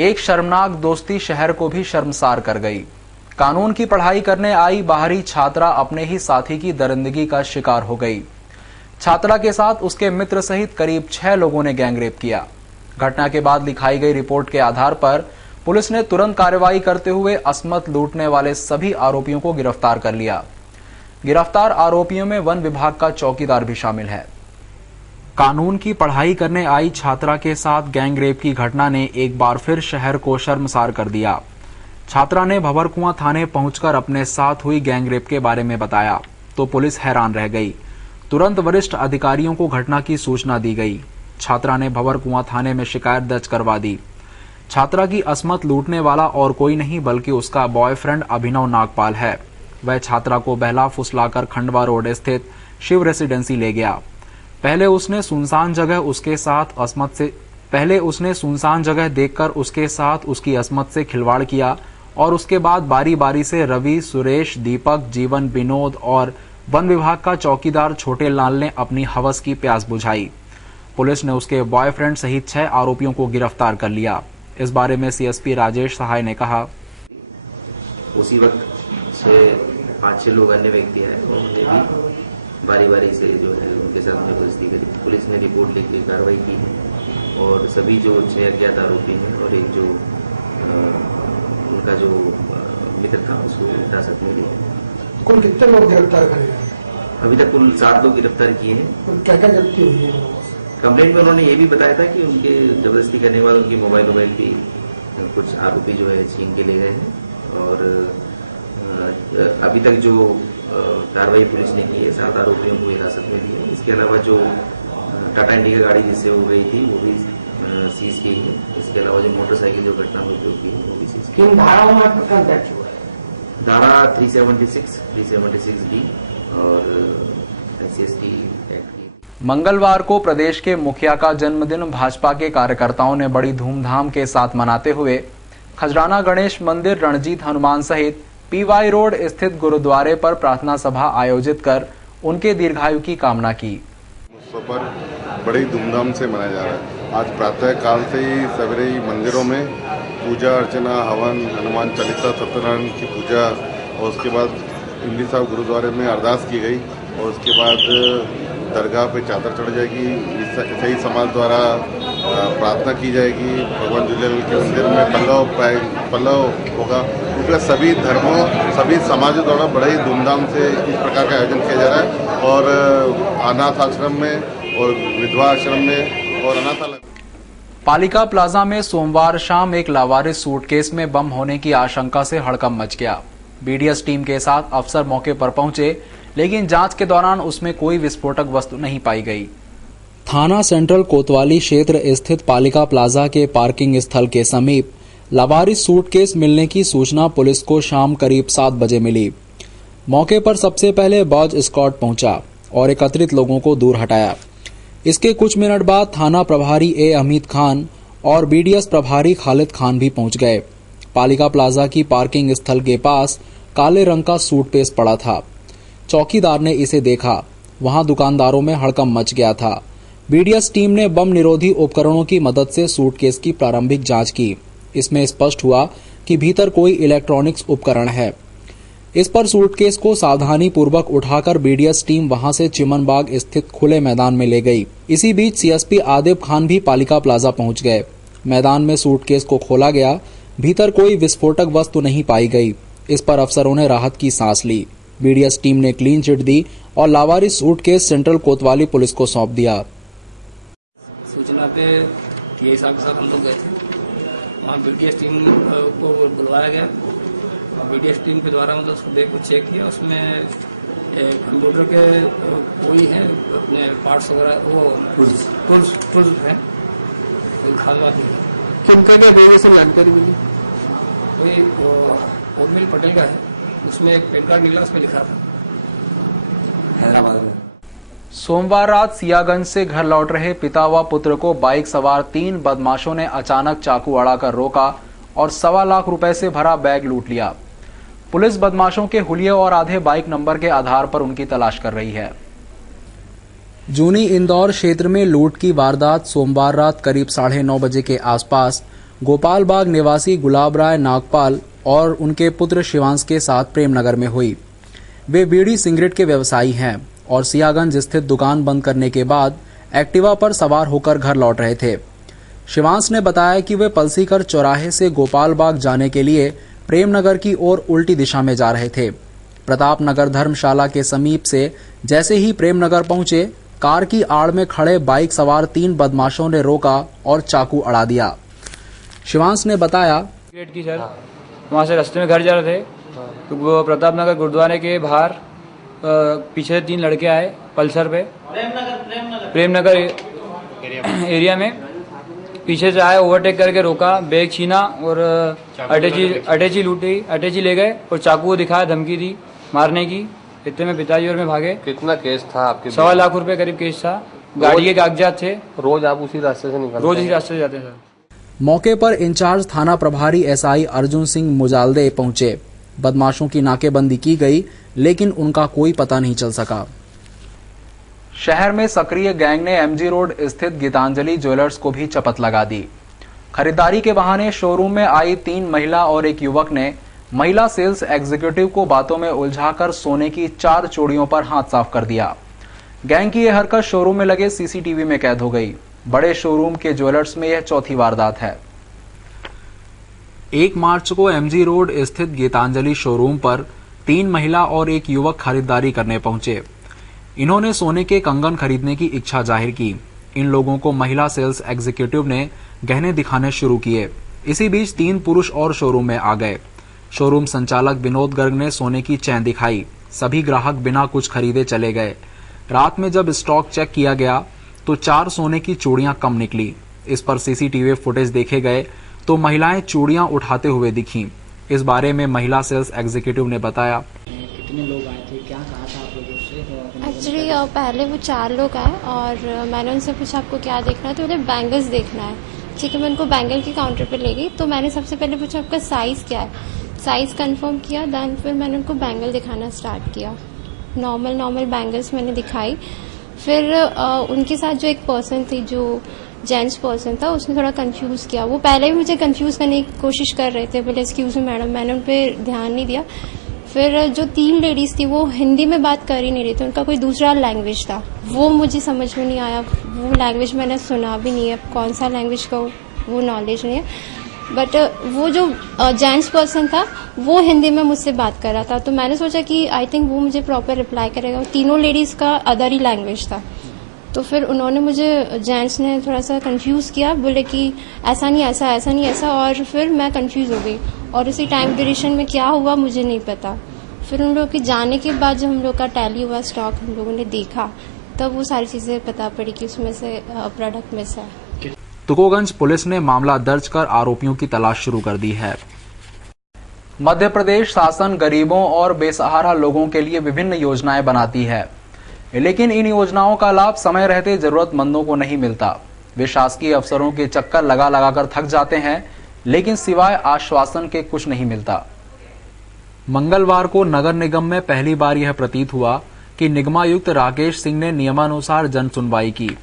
एक शर्मनाक दोस्ती शहर को भी शर्मसार कर गई। कानून की पढ़ाई करने आई बाहरी छात्रा अपने ही साथी की दरिंदगी का शिकार हो गई। छात्रा के साथ उसके मित्र सहित करीब 6 लोगों ने गैंगरेप किया। घटना के बाद लिखाई गई रिपोर्ट के आधार पर पुलिस ने तुरंत कार्रवाई करते हुए असमत लूटने वाले सभी आरोपियों को गिरफ्तार कर लिया। गिरफ्तार आरोपियों में वन विभाग का चौकीदार भी शामिल है। कानून की पढ़ाई करने आई छात्रा के साथ गैंगरेप की घटना ने एक बार फिर शहर को शर्मसार कर दिया। छात्रा ने भंवरकुआं थाने पहुंचकर अपने साथ हुई गैंगरेप के बारे में बताया तो पुलिस हैरान रह गई। तुरंत वरिष्ठ अधिकारियों को घटना की सूचना दी गई। छात्रा ने भंवरकुआं थाने में शिकायत दर्ज करवा दी। छात्रा की असमत लूटने वाला और कोई नहीं बल्कि उसका बॉयफ्रेंड अभिनव नागपाल है। वह छात्रा को बहला फुसलाकर खंडवा रोड स्थित शिव रेसिडेंसी ले गया। पहले उसने सुनसान जगह देखकर उसके साथ उसकी असमत से खिलवाड़ किया और उसके बाद बारी बारी से रवि, सुरेश, दीपक, जीवन, विनोद और वन विभाग का चौकीदार छोटे लाल ने अपनी हवस की प्यास बुझाई। पुलिस ने उसके बॉयफ्रेंड सहित 6 आरोपियों को गिरफ्तार कर लिया। इस बारे में सीएसपी राजेश सहाय ने कहा, उसी वक्त 5-6 लोग अन्य व्यक्ति आए, उन्होंने भी बारी बारी से जो है उनके साथ में दोस्ती करी। पुलिस ने रिपोर्ट लिख के कार्रवाई की है और सभी जो 6 अज्ञात आरोपी हैं और एक जो उनका जो मित्र था उसको हिरासत में लिया। कुल कितने लोग गिरफ्तार करे हैं? अभी तक कुल 7 लोग गिरफ्तार किए हैं। क्या क्या जब्ती हुई है? कंप्लेंट में उन्होंने ये भी बताया था कि उनके जबरदस्ती करने वालों की मोबाइल भी कुछ आरोपी जो है छीन के ले गए हैं और अभी तक जो कार्रवाई पुलिस ने की है 7 आरोपियों को हिरासत में ली है। इसके अलावा जो टाटा इंडिका गाड़ी जिससे हो गई थी वो भी सीज की है। इसके अलावा जो मोटरसाइकिल जो घटना में उपयोग की है वो भी सीज की। किन धाराओं में प्रकरण दर्ज हुआ है? धारा 376, 376D और SC एक्ट। मंगलवार को प्रदेश के मुखिया का जन्मदिन भाजपा के कार्यकर्ताओं ने बड़ी धूमधाम के साथ मनाते हुए खजराना गणेश मंदिर, रणजीत हनुमान सहित PY रोड स्थित गुरुद्वारे पर प्रार्थना सभा आयोजित कर उनके दीर्घायु की कामना की। पर बड़ी धूमधाम से मनाया जा रहा है। आज प्रातः काल से ही सवेरे ही मंदिरों में पूजा अर्चना, हवन, हनुमान चालीसा, सत्यनारायण की पूजा और उसके बाद इमली साहब गुरुद्वारे में अरदास की गई और उसके बाद दरगाह पे चादर चढ़ जाएगी। सही समाज द्वारा प्रार्थना की जाएगी। भगवान झूलेलाल के मंदिर में पल्लव होगा। क्योंकि सभी धर्मों, सभी समाजों द्वारा बड़े ही धूमधाम से इस प्रकार का आयोजन किया जा रहा है और अनाथ आश्रम में और विधवा आश्रम में और अनाथ पालिका प्लाजा में सोमवार शाम एक लावारिस सूटकेस में बम होने की आशंका से हड़कंप मच गया। BDS टीम के साथ अफसर मौके पर पहुंचे लेकिन जांच के दौरान उसमें कोई विस्फोटक वस्तु नहीं पाई गई। थाना सेंट्रल कोतवाली क्षेत्र स्थित पालिका प्लाजा के पार्किंग स्थल के समीप लावारिस सूटकेस मिलने की सूचना पुलिस को शाम करीब 7 बजे मिली। मौके पर सबसे पहले बॉज स्क्वाड पहुंचा और एकत्रित लोगों को दूर हटाया। इसके कुछ मिनट बाद थाना प्रभारी A अमीद खान और BDS प्रभारी खालिद खान भी पहुंच गए। पालिका प्लाजा की पार्किंग स्थल के पास काले रंग का सूटकेस पड़ा था। चौकीदार ने इसे देखा। वहां दुकानदारों में हड़कंप मच गया था। BDS टीम ने बम निरोधी उपकरणों की मदद से सूटकेस की प्रारंभिक जांच की। इसमें स्पष्ट हुआ कि भीतर कोई इलेक्ट्रॉनिक्स उपकरण है। इस पर सूटकेस को सावधानी पूर्वक उठाकर BDS टीम वहां से चिमन बाग स्थित खुले मैदान में ले गई। इसी बीच CSP आदिब खान भी पालिका प्लाजा पहुंच गए। मैदान में सूटकेस को खोला गया। भीतर कोई विस्फोटक वस्तु नहीं पाई गई। इस पर अफसरों ने राहत की सांस ली। BDS टीम ने क्लीन चिट दी और लावारिस सूटकेस सेंट्रल कोतवाली पुलिस को सौंप दिया। सूचना पे PI साहब के साथ हम लोग गए थे। वहाँ BDS टीम को बुलवाया गया। BDS टीम के द्वारा मतलब उसको देख चेक किया। उसमें कंप्यूटर के कोई है अपने पार्ट्स वगैरह वो टूल्स हैं खालवा के। किनका क्या देने से जानकारी मिली? कोई उर्मिल पटेल का है। उसमें एक पेन कार्ड निकला, उसमें लिखा था हैदराबाद में। सोमवार रात सियागंज से घर लौट रहे पिता व पुत्र को बाइक सवार 3 बदमाशों ने अचानक चाकू अड़ाकर रोका और 1.25 लाख रुपए से भरा बैग लूट लिया। पुलिस बदमाशों के हुलिये और आधे बाइक नंबर के आधार पर उनकी तलाश कर रही है। जूनी इंदौर क्षेत्र में लूट की वारदात सोमवार रात करीब 9:30 बजे के आसपास गोपाल बाग निवासी गुलाब राय नागपाल और उनके पुत्र शिवांश के साथ प्रेमनगर में हुई। वे बीड़ी सिगरेट के व्यवसायी हैं और सियागंज स्थित दुकान बंद करने के बाद एक्टिवा पर सवार होकर घर लौट रहे थे। शिवांश ने बताया कि वे पलसीकर चौराहे से गोपाल बाग जाने के लिए प्रेमनगर की ओर उल्टी दिशा में जा रहे थे। प्रताप नगर धर्मशाला के समीप से जैसे ही प्रेमनगर पहुंचे, कार की आड़ में खड़े बाइक सवार 3 बदमाशों ने रोका और चाकू अड़ा दिया। शिवांश ने बताया, गेट की सर वहाँ से रास्ते में घर जा रहे थे तो वो प्रताप नगर गुरुद्वारे के बाहर पीछे से 3 लड़के आए पल्सर पे प्रेमनगर एरिया में पीछे से आए, ओवरटेक करके रोका, बैग छीना और अटैची लूटी, अटैची ले गए और चाकू दिखाया, धमकी दी मारने की। इतने में पिताजी और मैं भागे। कितना केस था आपके? 1.25 लाख रुपए करीब केस था। गाड़ी के कागजात थे। रोज आप उसी रास्ते से निकलते? रोज इसी रास्ते से जाते हैं सर। मौके पर इंचार्ज थाना प्रभारी एसआई अर्जुन सिंह मुजालदे पहुंचे। बदमाशों की नाकेबंदी की गई, लेकिन उनका कोई पता नहीं चल सका। शहर में सक्रिय गैंग ने एमजी रोड स्थित गीतांजलि ज्वेलर्स को भी चपत लगा दी। खरीदारी के बहाने शोरूम में आई 3 महिला और एक युवक ने महिला सेल्स एग्जीक्यूटिव को बातों में उलझाकर सोने की 4 चूड़ियों पर हाथ साफ कर दिया। गैंग की यह हरकत शोरूम में लगे सीसीटीवी में कैद हो गई। बड़े शोरूम के ज्वेलर्स में यह चौथी वारदात है। 1 मार्च को एमजी रोड स्थित गीतांजलि शोरूम पर 3 महिला और एक युवक खरीदारी करने पहुंचे। इन्होंने सोने के कंगन खरीदने की इच्छा जाहिर की। इन लोगों को महिला सेल्स एग्जीक्यूटिव ने गहने दिखाने शुरू किए। इसी बीच 3 पुरुष और शोरूम में आ गए। शोरूम संचालक विनोद गर्ग ने सोने की चैन दिखाई। सभी ग्राहक बिना कुछ खरीदे चले गए। रात में जब स्टॉक चेक किया गया तो 4 सोने की चूड़ियां कम निकली। इस पर सीसीटीवी फुटेज देखे गए तो महिलाएं चूड़ियां उठाते हुए दिखीं। इस बारे में महिला सेल्स एग्जीक्यूटिव ने बताया, कितने लोग आए थे, क्या कहा था आप लोगों से? एक्चुअली पहले वो 4 लोग आए और मैंने उनसे पूछा आपको क्या देखना है, तो बोले बैंगल्स देखना है। ठीक है, मैं उनको बैंगल के काउंटर पे ले गई। तो मैंने सबसे पहले पूछा आपका साइज़ क्या है, साइज़ कंफर्म किया। दैन फिर मैंने उनको बैंगल दिखाना स्टार्ट किया। नॉर्मल बैंगल्स मैंने दिखाई। फिर उनके साथ जो एक पर्सन थी, जो जेंट्स पर्सन था, उसने थोड़ा कंफ्यूज किया। वो पहले भी मुझे कंफ्यूज करने की कोशिश कर रहे थे, बोले एक्सक्यूज मी मैडम। मैंने उन पर ध्यान नहीं दिया। फिर जो 3 लेडीज थी वो हिंदी में बात कर ही नहीं रही थी, उनका कोई दूसरा लैंग्वेज था। वो मुझे समझ में नहीं आया। वो लैंग्वेज मैंने सुना भी नहीं है, कौन सा लैंग्वेज का वो नॉलेज नहीं है। बट वो जो जेंट्स पर्सन था वो हिंदी में मुझसे बात कर रहा था। तो मैंने सोचा कि आई थिंक वो मुझे प्रॉपर रिप्लाई करेगा। तीनों लेडीज़ का अदर ही लैंग्वेज था। तो फिर उन्होंने मुझे, जेंट्स ने थोड़ा सा कंफ्यूज किया, बोले कि ऐसा नहीं ऐसा, ऐसा नहीं ऐसा। और फिर मैं कंफ्यूज हो गई और इसी टाइम ड्यूरेशन में क्या हुआ मुझे नहीं पता। फिर उन लोगों के जाने के बाद जब हम लोग का टैली हुआ, स्टॉक हम लोगों ने देखा, तब वो सारी चीज़ें पता पड़ी कि उसमें से प्रोडक्ट मिस है। तुकोगंज पुलिस ने मामला दर्ज कर आरोपियों की तलाश शुरू कर दी है। मध्य प्रदेश शासन गरीबों और बेसहारा लोगों के लिए विभिन्न योजनाएं बनाती है, लेकिन इन योजनाओं का लाभ समय रहते जरूरतमंदों को नहीं मिलता। वे शासकीय अफसरों के चक्कर लगा लगाकर थक जाते हैं, लेकिन सिवाय आश्वासन के कुछ नहीं मिलता। मंगलवार को नगर निगम में पहली बार यह प्रतीत हुआ कि निगमायुक्त राकेश सिंह ने नियमानुसार जन सुनवाई की।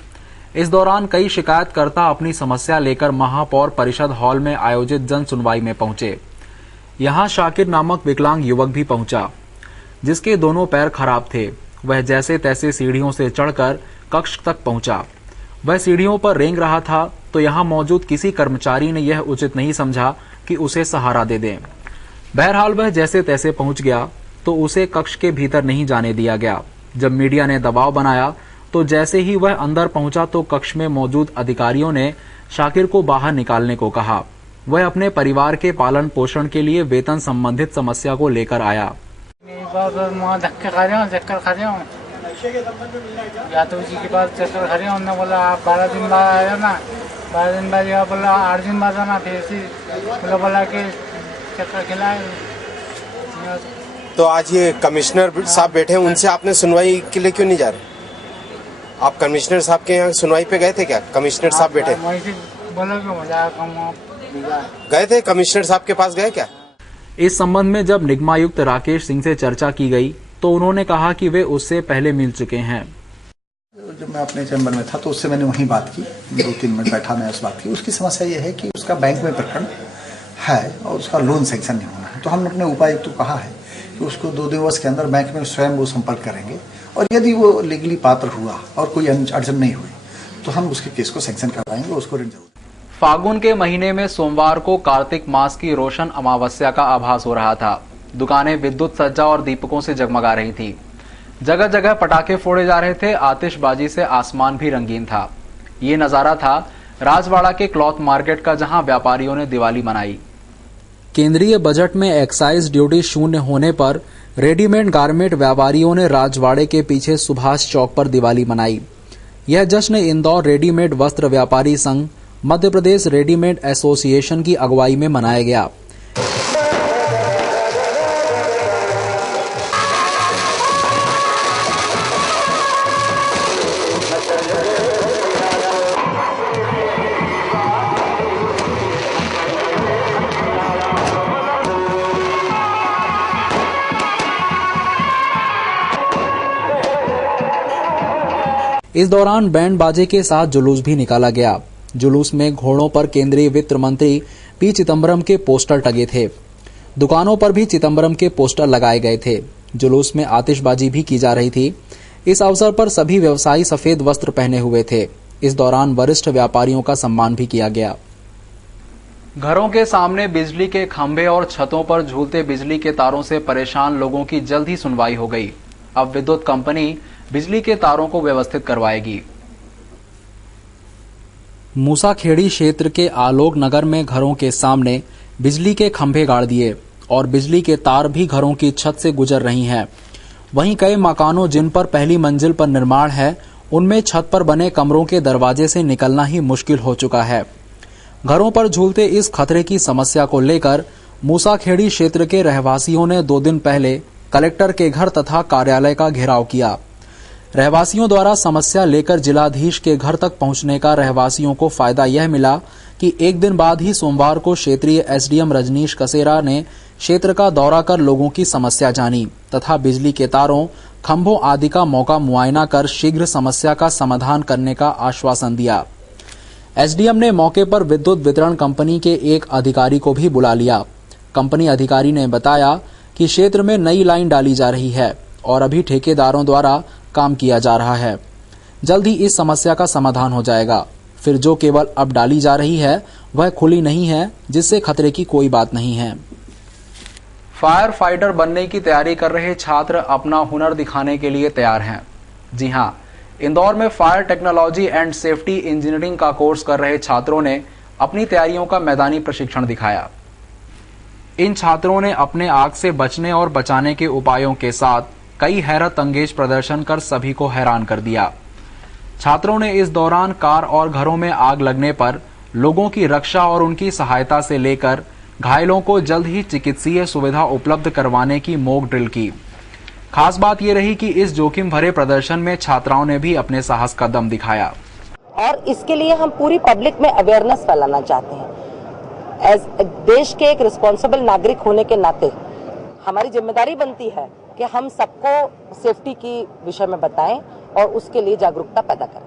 इस दौरान कई शिकायतकर्ता अपनी समस्या लेकर महापौर परिषद हॉल में आयोजित जन सुनवाई में पहुंचे। यहां शाकिर नामक विकलांग युवक भी पहुंचा, जिसके दोनों पैर खराब थे। वह जैसे तैसे सीढ़ियों से चढ़कर कक्ष तक पहुंचा। वह सीढ़ियों पर रेंग रहा था तो यहां मौजूद किसी कर्मचारी ने यह उचित नहीं समझा कि उसे सहारा दे दें। बहरहाल वह जैसे तैसे पहुंच गया तो उसे कक्ष के भीतर नहीं जाने दिया गया। जब मीडिया ने दबाव बनाया तो जैसे ही वह अंदर पहुंचा तो कक्ष में मौजूद अधिकारियों ने शाकिर को बाहर निकालने को कहा। वह अपने परिवार के पालन पोषण के लिए वेतन संबंधित समस्या को लेकर आया। धक्के खा रहे हो, चक्कर खा रहे हो, या तो उसी के पास चक्कर खा रहे हो। उन्होंने बोला आप 12 दिन बाद आया ना, 12 दिन बाद बोला 8 दिन बाद आना। फिर बोला कि चक्कर खिलाए। तो आज ये कमिश्नर साहब बैठे हैं, उनसे आपने सुनवाई के लिए क्यों नहीं जा रहे? आप कमिश्नर साहब के यहाँ सुनवाई पे गए थे क्या? कमिश्नर साहब बैठे गए थे, कमिश्नर साहब के पास गए क्या? इस संबंध में जब निगमायुक्त राकेश सिंह से चर्चा की गई तो उन्होंने कहा कि वे उससे पहले मिल चुके हैं। जब मैं अपने चैम्बर में था तो उससे मैंने वहीं बात की, 2-3 मिनट बैठा मैं उस बात की। उसकी समस्या ये है कि उसका बैंक में प्रकरण है और उसका लोन सेंक्शन नहीं होना है। तो हमने अपने उपायुक्त को कहा है कि उसको 2 दिवस के अंदर बैंक में स्वयं वो संपर्क करेंगे और यदि वो लीगली पात्र हुआ और कोई अड़चन नहीं हुई तो हम उसके केस को सेंक्शन करवाएंगे, उसको ऋण जरूर। फागुन के महीने में सोमवार को कार्तिक मास की रोशन अमावस्या का आभास हो रहा था। दुकानें विद्युत सज्जा और दीपकों से जगमगा रही थी। जगह जगह पटाखे फोड़े जा रहे थे। आतिशबाजी से आसमान भी रंगीन था। ये नजारा था राजवाड़ा के क्लॉथ मार्केट का, जहां व्यापारियों ने दिवाली मनाई। केंद्रीय बजट में एक्साइज ड्यूटी शून्य होने पर रेडीमेड गारमेंट व्यापारियों ने राजवाड़े के पीछे सुभाष चौक पर दिवाली मनाई। यह जश्न इंदौर रेडीमेड वस्त्र व्यापारी संघ, मध्य प्रदेश रेडीमेड एसोसिएशन की अगुवाई में मनाया गया। इस दौरान बैंड बाजे के साथ जुलूस भी निकाला गया। जुलूस में घोड़ों पर केंद्रीय वित्त मंत्री पी चिदम्बरम के पोस्टर टंगे थे। दुकानों पर भी चिदम्बरम के पोस्टर लगाए गए थे। जुलूस में आतिशबाजी भी की जा रही थी। इस अवसर पर सभी व्यवसायी सफेद वस्त्र पहने हुए थे। इस दौरान वरिष्ठ व्यापारियों का सम्मान भी किया गया। घरों के सामने बिजली के खंभे और छतों पर झूलते बिजली के तारों से परेशान लोगों की जल्द ही सुनवाई हो गई। अब विद्युत कंपनी बिजली के तारों को व्यवस्थित करवाएगी। मूसाखेड़ी क्षेत्र के आलोक नगर में घरों के सामने बिजली के खंभे गाड़ दिए और बिजली के तार भी घरों की छत से गुजर रही हैं। वहीं कई मकानों जिन पर पहली मंजिल पर निर्माण है, उनमें छत पर बने कमरों के दरवाजे से निकलना ही मुश्किल हो चुका है। घरों पर झूलते इस खतरे की समस्या को लेकर मूसाखेड़ी क्षेत्र के रहवासियों ने 2 दिन पहले कलेक्टर के घर तथा कार्यालय का घेराव किया। रहवासियों द्वारा समस्या लेकर जिलाधीश के घर तक पहुंचने का रहवासियों को फायदा यह मिला कि एक दिन बाद ही सोमवार को क्षेत्रीय एसडीएम रजनीश कसेरा ने क्षेत्र का दौरा कर लोगों की समस्या जानी तथा बिजली के तारों, खंभों आदि का मौका मुआयना कर शीघ्र समस्या का समाधान करने का आश्वासन दिया। एसडीएम ने मौके पर विद्युत वितरण कंपनी के एक अधिकारी को भी बुला लिया। कंपनी अधिकारी ने बताया कि क्षेत्र में नई लाइन डाली जा रही है और अभी ठेकेदारों द्वारा काम किया जा रहा है। जल्द ही इस समस्या का समाधान हो जाएगा। फिर जो केवल अब डाली जा रही है वह खुली नहीं है, जिससे खतरे की कोई बात नहीं है। फायर फाइटर बनने की तैयारी कर रहे छात्र अपना हुनर दिखाने के लिए तैयार हैं। जी हां, इंदौर में fire technology and safety engineering का कोर्स कर रहे छात्रों ने अपनी तैयारियों का मैदानी प्रशिक्षण दिखाया। इन छात्रों ने अपने आग से बचने और बचाने के उपायों के साथ कई हैरत अंगेज प्रदर्शन कर सभी को हैरान कर दिया। छात्रों ने इस दौरान कार और घरों में आग लगने पर लोगों की रक्षा और उनकी सहायता से लेकर घायलों को जल्द ही चिकित्सीय सुविधा उपलब्ध करवाने की मॉक ड्रिल की। खास बात यह रही कि इस जोखिम भरे प्रदर्शन में छात्राओं ने भी अपने साहस का दम दिखाया। और इसके लिए हम पूरी पब्लिक में अवेयरनेस फैलाना चाहते हैं। एज देश के एक रिस्पॉन्सिबल नागरिक होने के नाते हमारी जिम्मेदारी बनती है कि हम सबको सेफ्टी की विषय में बताएं और उसके लिए जागरूकता पैदा करें।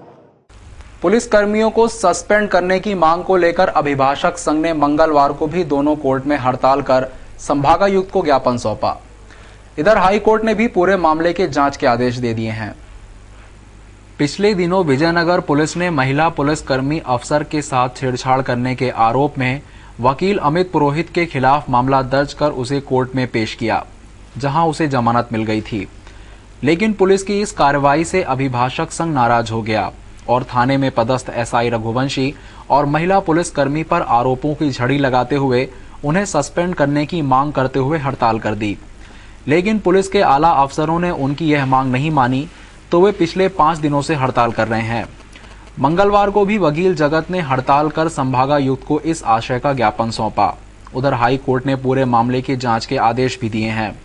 पुलिस कर्मियों को सस्पेंड करने की मांग को लेकर अभिभाषक संघ ने मंगलवार को भी दोनों कोर्ट में हड़ताल कर संभागायुक्त को ज्ञापन सौंपा। इधर हाई कोर्ट ने भी पूरे मामले के जांच के आदेश दे दिए हैं। पिछले दिनों विजयनगर पुलिस ने महिला पुलिसकर्मी अफसर के साथ छेड़छाड़ करने के आरोप में वकील अमित पुरोहित के खिलाफ मामला दर्ज कर उसे कोर्ट में पेश किया, जहां उसे जमानत मिल गई थी। लेकिन पुलिस की इस कार्रवाई से अभिभाषक संघ नाराज हो गया और थाने में पदस्थ एसआई रघुवंशी और महिला पुलिसकर्मी पर आरोपों की झड़ी लगाते हुए उन्हें सस्पेंड करने की मांग करते हुए हड़ताल कर दी। लेकिन पुलिस के आला अफसरों ने उनकी यह मांग नहीं मानी, तो वे पिछले 5 दिनों से हड़ताल कर रहे हैं। मंगलवार को भी वकील जगत ने हड़ताल कर संभागायुक्त को इस आशय का ज्ञापन सौंपा। उधर हाई कोर्ट ने पूरे मामले की जांच के आदेश भी दिए हैं।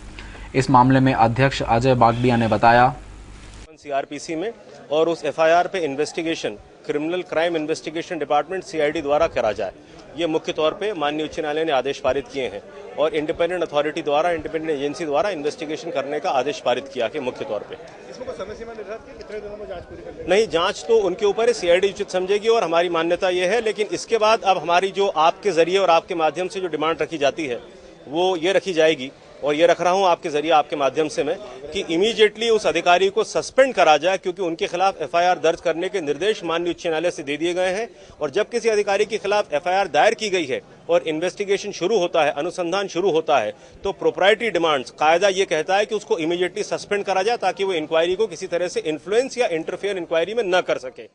इस मामले में अध्यक्ष अजय बागडिया ने बताया, सीआरपीसी में और उस एफआईआर पे investigation criminal crime investigation department CID द्वारा करा जाए। ये मुख्य तौर पे माननीय उच्च न्यायालय ने आदेश पारित किए हैं और इंडिपेंडेंट अथॉरिटी द्वारा, इंडिपेंडेंट एजेंसी द्वारा इन्वेस्टिगेशन करने का आदेश पारित किया कि मुख्य तौर पे। इसमें कोई समय सीमा निर्धारित की कितने दिनों में जांच पूरी कर लेंगे? नहीं, जांच तो उनके ऊपर है, सीआईडी उचित समझेगी और हमारी मान्यता ये है, लेकिन इसके बाद अब हमारी जो आपके जरिए और आपके माध्यम से जो डिमांड रखी जाती है वो ये रखी जाएगी और ये रख रहा हूं आपके जरिए, आपके माध्यम से मैं, कि इमीडिएटली उस अधिकारी को सस्पेंड करा जाए, क्योंकि उनके खिलाफ एफआईआर दर्ज करने के निर्देश माननीय उच्च न्यायालय से दे दिए गए हैं। और जब किसी अधिकारी के खिलाफ एफआईआर दायर की गई है और इन्वेस्टिगेशन शुरू होता है, अनुसंधान शुरू होता है, तो प्रोप्राइटरी डिमांड्स कायदा ये कहता है कि उसको इमीडिएटली सस्पेंड करा जाए ताकि वो इंक्वायरी को किसी तरह से इन्फ्लुएंस या इंटरफेयर इंक्वायरी में न कर सके।